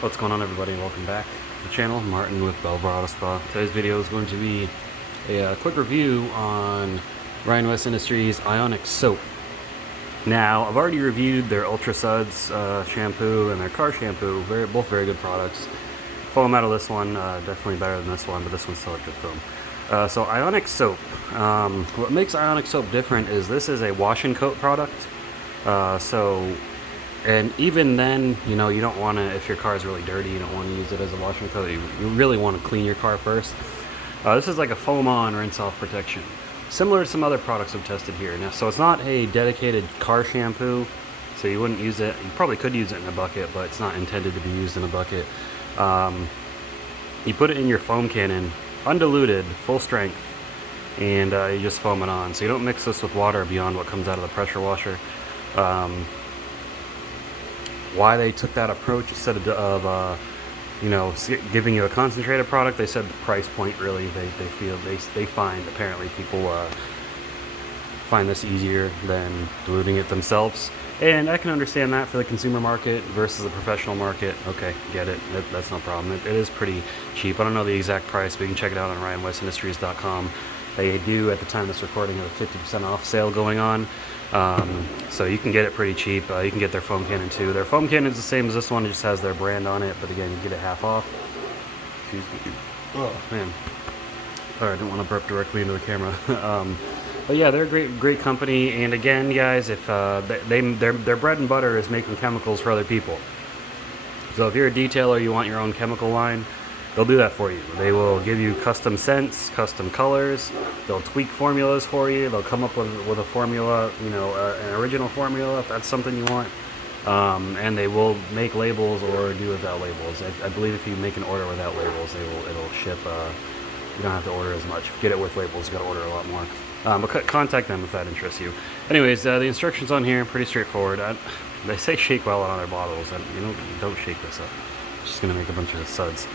What's going on, everybody, and welcome back to the channel. Martin with Belvoir Auto Spa. Today's video is going to be a quick review on Ryan West Industries Ionic soap. Now, I've already reviewed their Ultra Suds shampoo and their car shampoo. Both very good products. Foam out of this one, definitely better than this one, but this one's still a good foam. So Ionic soap. What makes Ionic soap different is this is a wash and coat product. And even then, you know, you don't want to, if your car is really dirty, you don't want to use it as a wash and coat. You really want to clean your car first. This is like a foam on, rinse off protection. Similar to some other products I've tested here. Now, so it's not a dedicated car shampoo, so you wouldn't use it. You probably could use it in a bucket, but it's not intended to be used in a bucket. You put it in your foam cannon, undiluted, full strength, and you just foam it on. So you don't mix this with water beyond what comes out of the pressure washer. Why they took that approach instead of you know, giving you a concentrated product, they said the price point really, they find, apparently people find this easier than diluting it themselves. And I can understand that for the consumer market versus the professional market. Okay, get it. That's no problem. It is pretty cheap. I don't know the exact price, but you can check it out on RyanWestIndustries.com. They do, at the time of this recording, have a 50% off sale going on. So you can get it pretty cheap. You can get their foam cannon too. Their foam cannon is the same as this one. It just has their brand on it, but again, you get it half off. Excuse me. Oh man. Sorry, I didn't want to burp directly into the camera. But yeah, they're a great company. And again, guys, if their bread and butter is making chemicals for other people. So if you're a detailer, you want your own chemical line, they'll do that for you. They will give you custom scents, custom colors. They'll tweak formulas for you. They'll come up with a formula, you know, an original formula if that's something you want. And they will make labels or do without labels. I believe if you make an order without labels, it'll ship. You don't have to order as much. If you get it with labels, you got to order a lot more. But contact them if that interests you. Anyways, the instructions on here are pretty straightforward. They say shake well on their bottles, and you know, don't shake this up. It's just gonna make a bunch of suds.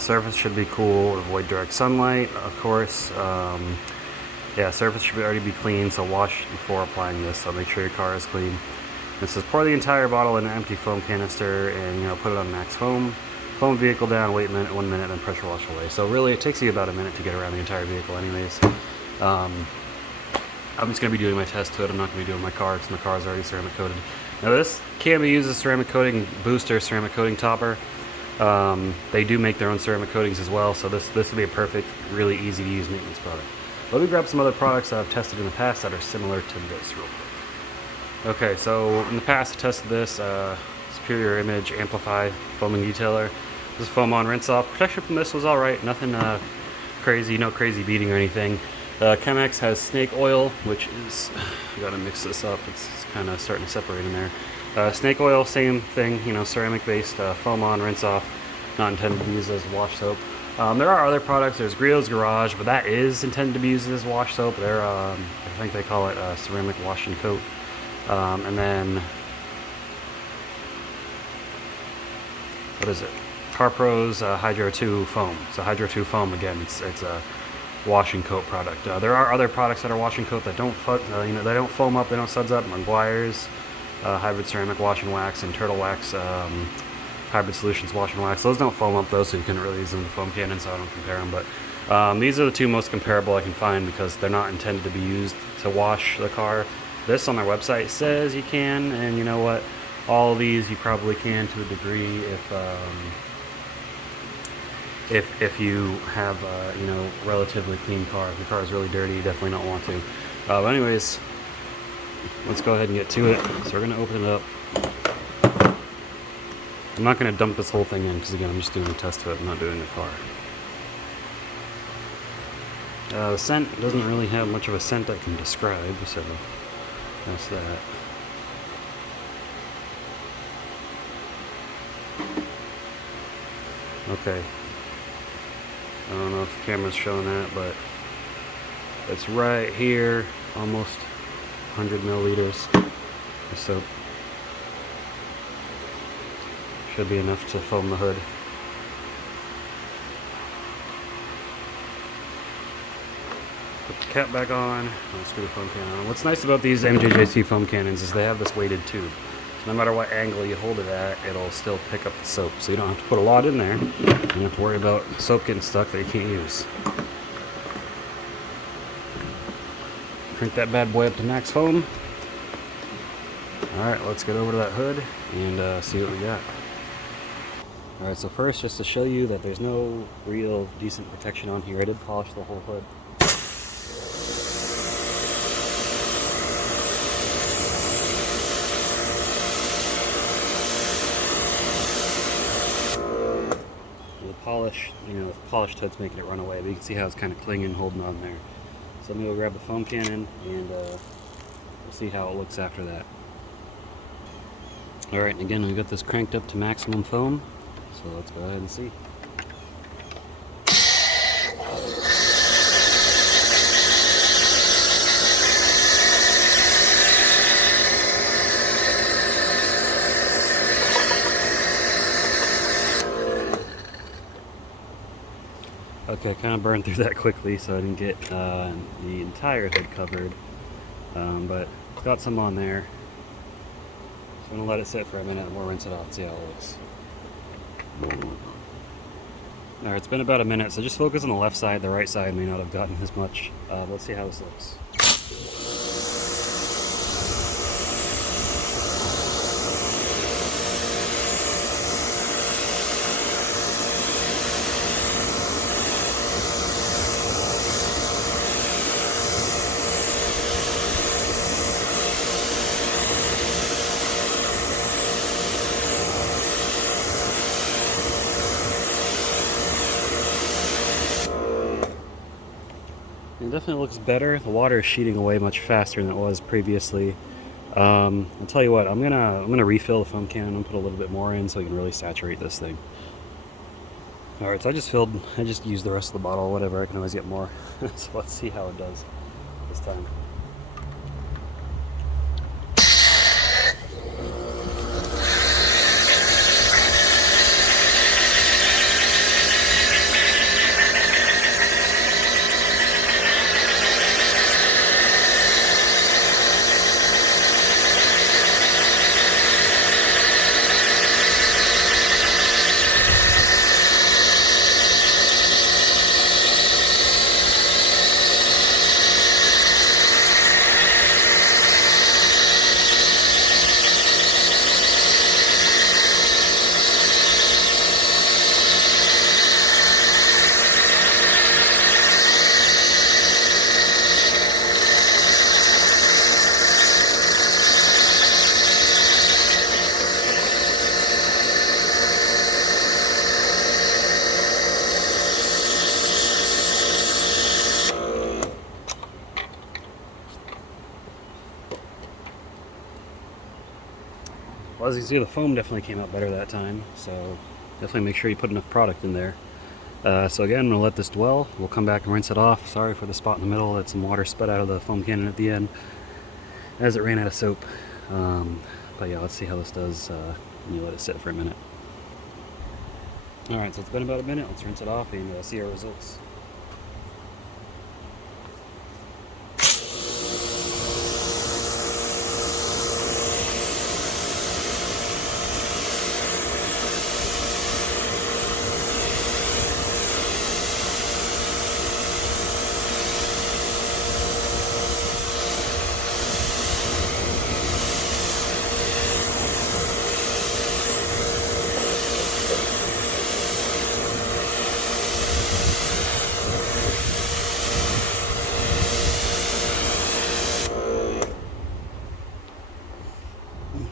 Surface should be cool, avoid direct sunlight, of course. Yeah, surface should already be clean, so wash before applying this, so make sure your car is clean. It says pour the entire bottle in an empty foam canister and, you know, put it on max foam. Foam vehicle down, wait 1 minute, then pressure wash away. So really, it takes you about a minute to get around the entire vehicle anyways. I'm just going to be doing my test to it. I'm not going to be doing my car because my car is already ceramic coated. Now this can be used as ceramic coating booster, ceramic coating topper. They do make their own ceramic coatings as well, so this will be a perfect, really easy to use maintenance product. Let me grab some other products that I've tested in the past that are similar to this real quick. Okay, so in the past I tested this Superior Image Amplify Foaming Detailer. This is foam on, rinse off. Protection from this was alright, nothing crazy, no crazy beating or anything. Chemex has snake oil, which is, I gotta mix this up, it's kind of starting to separate in there. Snake oil, same thing, you know, ceramic based, foam on, rinse off, not intended to be used as wash soap. There are other products. There's Griot's Garage, but that is intended to be used as wash soap. They're, I think they call it ceramic wash and coat. And then, what is it? CarPro's Hydro 2 foam. So Hydro 2 foam, again, it's a wash and coat product. There are other products that are wash and coat that don't, you know, they don't foam up, they don't suds up. Meguiar's hybrid ceramic wash and wax, and Turtle Wax hybrid solutions wash and wax. Those don't foam up though, so you couldn't really use them in the foam cannon, so I don't compare them. But these are the two most comparable I can find because they're not intended to be used to wash the car. This on their website says you can, and you know what? All of these you probably can to a degree if you have you know, relatively clean car. If your car is really dirty, you definitely don't want to. But anyways, let's go ahead and get to it. So we're going to open it up. I'm not going to dump this whole thing in because, again, I'm just doing a test to it. I'm not doing the car. The scent doesn't really have much of a scent I can describe, so that's that. Okay. I don't know if the camera's showing that, but it's right here, almost 100 milliliters of soap. Should be enough to foam the hood. Put the cap back on. I'll screw the foam cannon on. What's nice about these MJJC foam cannons is they have this weighted tube. So no matter what angle you hold it at, it'll still pick up the soap. So you don't have to put a lot in there. You don't have to worry about soap getting stuck that you can't use. Crank that bad boy up to max foam. Alright, let's get over to that hood and see what we got. Alright, so first, just to show you that there's no real decent protection on here, I did polish the whole hood. The polish, polished hood's making it run away, but you can see how it's kind of clinging, holding on there. So let me go grab the foam cannon and we'll see how it looks after that. Alright, and again, we've got this cranked up to maximum foam. So let's go ahead and see. Okay, kind of burned through that quickly, so I didn't get the entire hood covered, but it's got some on there. So I'm going to let it sit for a minute and we'll rinse it off and see how it looks. Alright, it's been about a minute, so just focus on the left side. The right side may not have gotten as much. Let's see how this looks. It definitely looks better. The water is sheeting away much faster than it was previously. I'll tell you what, I'm gonna refill the foam cannon and put a little bit more in so we can really saturate this thing. Alright, so I just used the rest of the bottle, whatever, I can always get more. So let's see how it does this time. Well, as you can see, the foam definitely came out better that time, so definitely make sure you put enough product in there. So again, I'm going to let this dwell. We'll come back and rinse it off. Sorry for the spot in the middle. That some water sput out of the foam cannon at the end as it ran out of soap. But yeah, let's see how this does when you let it sit for a minute. Alright, so it's been about a minute. Let's rinse it off and see our results.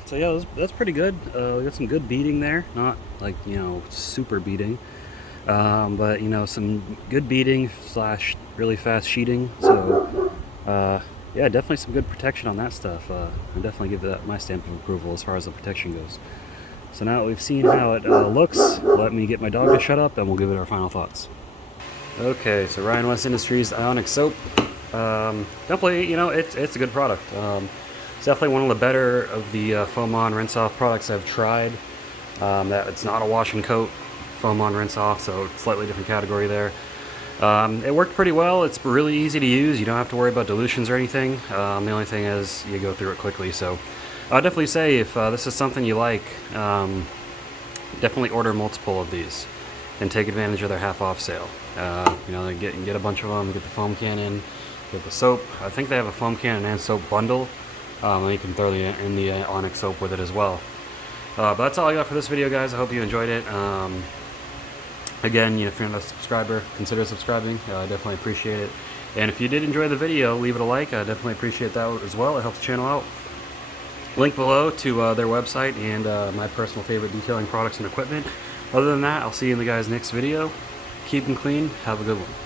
So yeah, that's pretty good. We got some good beating there, not like, super beating, but some good beating / really fast sheeting. So yeah, definitely some good protection on that stuff. I definitely give that my stamp of approval as far as the protection goes. So now that we've seen how it looks, let me get my dog to shut up and we'll give it our final thoughts. Okay, so Ryan West Industries Ionic soap. Definitely, it's a good product. It's definitely one of the better of the foam on rinse off products I've tried. That it's not a wash and coat foam on rinse off, so slightly different category there. It worked pretty well. It's really easy to use. You don't have to worry about dilutions or anything. The only thing is you go through it quickly. So I'd definitely say if this is something you like, definitely order multiple of these and take advantage of their half off sale. You know, get a bunch of them, get the foam cannon, get the soap. I think they have a foam cannon and soap bundle. And you can throw in the Ionic soap with it as well. But that's all I got for this video, guys. I hope you enjoyed it. Again, if you're not a subscriber, consider subscribing. I definitely appreciate it. And if you did enjoy the video, leave it a like. I definitely appreciate that as well. It helps the channel out. Link below to their website and my personal favorite detailing products and equipment. Other than that, I'll see you in the guys' next video. Keep them clean. Have a good one.